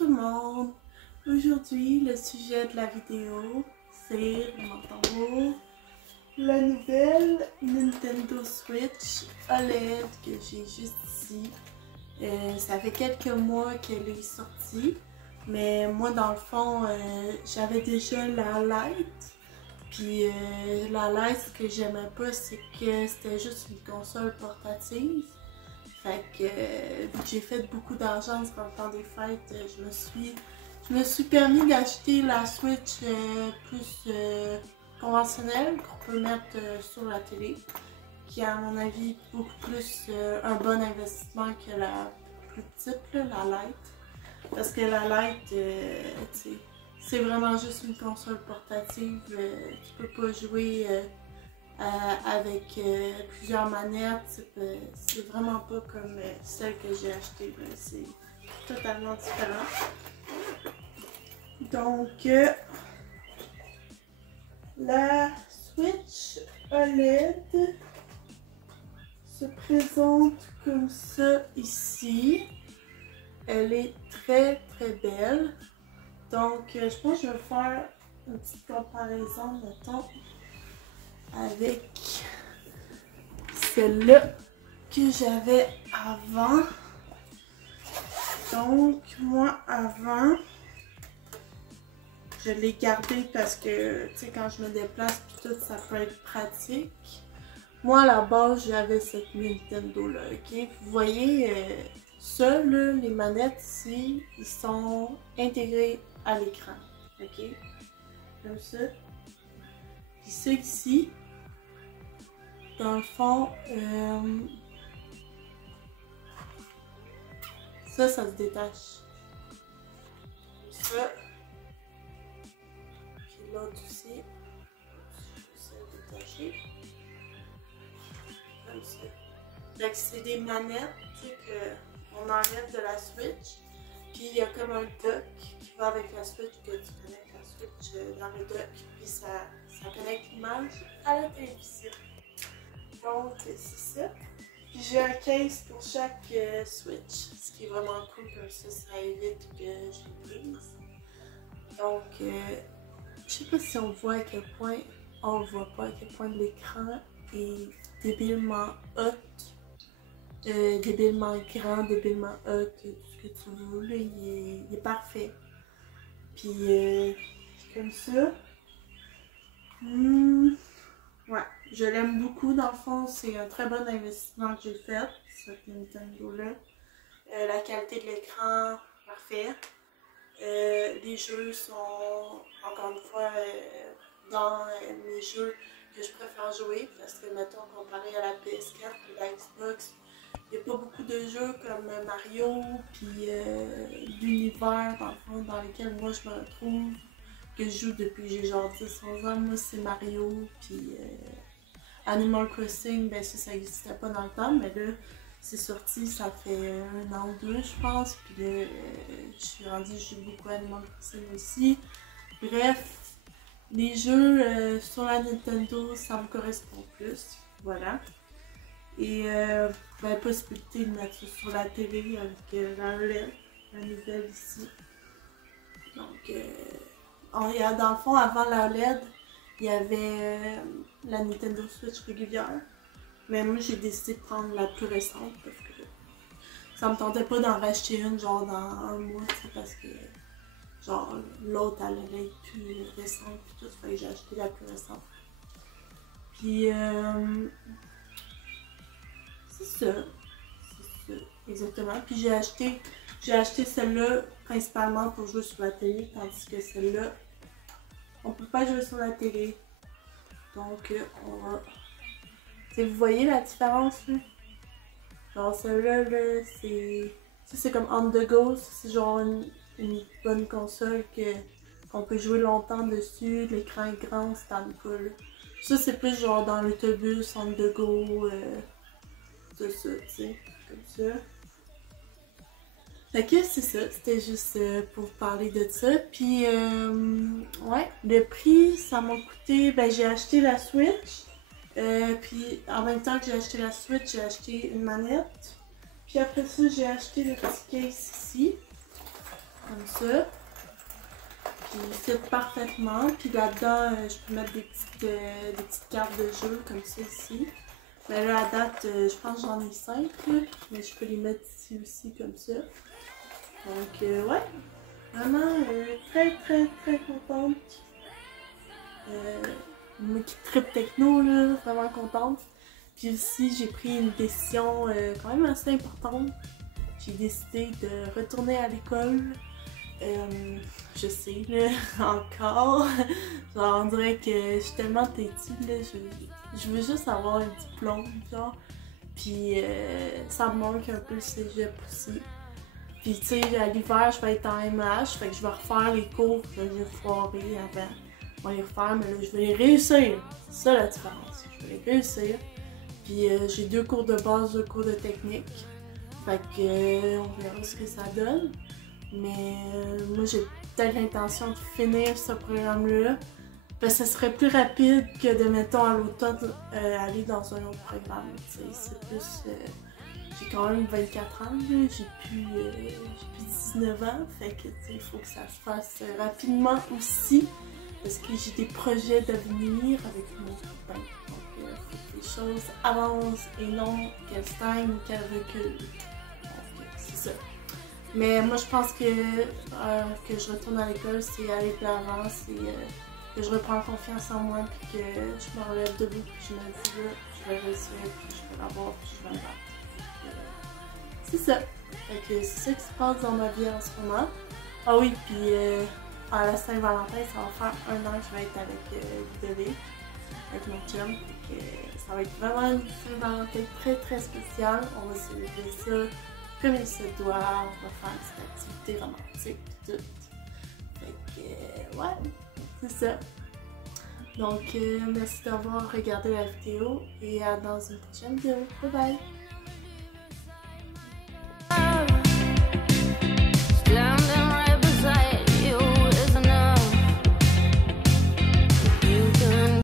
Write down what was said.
tout le monde! Aujourd'hui, le sujet de la vidéo, c'est la nouvelle Nintendo Switch OLED que j'ai juste ici. Ça fait quelques mois qu'elle est sortie, mais moi dans le fond, j'avais déjà la Lite. Puis la Lite, ce que j'aimais pas, c'est que c'était juste une console portative. Fait que vu que j'ai fait beaucoup d'argent durant le temps des fêtes, je me suis permis d'acheter la Switch plus conventionnelle qu'on peut mettre sur la télé, qui est à mon avis beaucoup plus un bon investissement que la plus petite, là, la Lite. Parce que la Lite, c'est vraiment juste une console portative, tu peux pas jouer avec plusieurs manettes, c'est vraiment pas comme celle que j'ai achetée, c'est totalement différent. Donc, la Switch OLED se présente comme ça ici. Elle est très très belle. Donc, je pense que je vais faire une petite comparaison, mettons, avec celle-là que j'avais avant. Donc, moi, avant, je l'ai gardée parce que, tu sais, quand je me déplace, puis tout, ça peut être pratique. Moi, à la base, j'avais cette Nintendo-là, ok? Vous voyez, ça, là, les manettes ici, ils sont intégrés à l'écran, ok? Comme ça. Puis ça ici, dans le fond, ça se détache. Ça. Puis l'autre aussi. Ça se détacher. Comme ça. Donc c'est des manettes, tu sais, qu'on enlève de la Switch. Puis il y a comme un dock qui va avec la Switch, que tu connectes la Switch dans le dock. Puis ça connecte l'image à la télévision. Donc c'est ça. Puis j'ai un case pour chaque Switch, ce qui est vraiment cool, comme ça évite que je les brise. Donc, je sais pas si on voit à quel point, on voit pas à quel point l'écran est débilement hot, débilement grand, débilement hot, tout ce que tu veux, là, il est parfait. Puis, comme ça. Ouais, je l'aime beaucoup dans le fond, c'est un très bon investissement que j'ai fait, cette Nintendo-là. La qualité de l'écran, parfait. Les jeux sont, encore une fois, dans les jeux que je préfère jouer, parce que, mettons, comparé à la PS4 et la Xbox, il n'y a pas beaucoup de jeux comme Mario, puis l'univers, dans le fond, dans lequel moi je me retrouve, que je joue depuis j'ai genre 10-11 ans. Moi, c'est Mario, puis Animal Crossing, ben ça n'existait pas dans le temps, mais là, c'est sorti, ça fait 1 an ou 2, je pense, puis là, je suis rendue, je joue beaucoup à Animal Crossing aussi. Bref, les jeux sur la Nintendo, ça me correspond plus, voilà. Et ben, possibilité de mettre ça sur la télé avec la OLED, la nouvelle ici. Donc, dans le fond, avant la OLED, il y avait la Nintendo Switch régulière. Mais moi, j'ai décidé de prendre la plus récente parce que ça me tentait pas d'en racheter une genre dans un mois, tu sais, parce que genre l'autre, elle allait être plus récente puis tout, fait que j'ai acheté la plus récente. Puis, c'est ça, exactement. Puis j'ai acheté celle-là principalement pour jouer sur la télé, tandis que celle-là, on peut pas jouer sur la télé. Donc, on va... T'sais, vous voyez la différence, là? Genre, celle-là, là, c'est comme on the go. C'est genre une bonne console qu'on peut jouer longtemps dessus. L'écran est grand, c'est un peu, là. Ça, c'est plus genre dans l'autobus, on the go, tout ça, tu sais, comme ça. Fait que c'est ça, c'était juste pour parler de ça. Puis, ouais, le prix, ça m'a coûté, ben j'ai acheté la Switch. Puis, en même temps que j'ai acheté la Switch, j'ai acheté une manette. Puis après ça, j'ai acheté le petit case ici. comme ça. Puis il fit parfaitement. Puis là-dedans, je peux mettre des petites cartes de jeu comme ça ici. Mais là, à date, je pense que j'en ai 5, là, mais je peux les mettre ici aussi comme ça. Donc, ouais, vraiment très, très, très contente. Moi qui tripe techno, là, vraiment contente. Puis aussi, j'ai pris une décision quand même assez importante. J'ai décidé de retourner à l'école. Je sais, là, encore. Genre, on dirait que je suis tellement têtue, là. Je veux juste avoir un diplôme, genre. Puis ça me manque un peu le cégep aussi. Puis tu sais, à l'hiver, je vais être en MH, fait que je vais refaire les cours que j'ai foirés avant. Je vais les refaire, mais là, je vais les réussir. C'est ça la différence. Je vais les réussir. Puis j'ai 2 cours de base, 2 cours de technique. Fait que on verra ce que ça donne. Mais moi, j'ai peut-être l'intention de finir ce programme-là. Parce que ce serait plus rapide que de, mettons, à l'automne, aller dans un autre programme. C'est plus... j'ai quand même 24 ans, j'ai plus 19 ans. Fait que, il faut que ça se fasse rapidement aussi. Parce que j'ai des projets d'avenir avec mon copain. Donc, il faut que les choses avancent et non qu'elles stagnent ou qu'elles reculent. Donc, c'est ça. Mais moi, je pense que je retourne à l'école, c'est aller de l'avant, c'est que je reprends confiance en moi, puis que je me relève debout, puis je me dis là, je vais réussir, puis je vais l'avoir, puis je vais me battre. C'est ça. Fait que c'est ça qui se passe dans ma vie en ce moment. Ah oui, puis à la Saint-Valentin, ça va faire 1 an que je vais être avec Ludovic, avec mon chum. Fait que ça va être vraiment une Saint-Valentin très très spéciale. On va célébrer ça comme il se doit, on va faire une petite activité romantique et tout. Fait que, ouais, c'est ça. Donc, merci d'avoir regardé la vidéo et à dans une prochaine vidéo. Bye bye!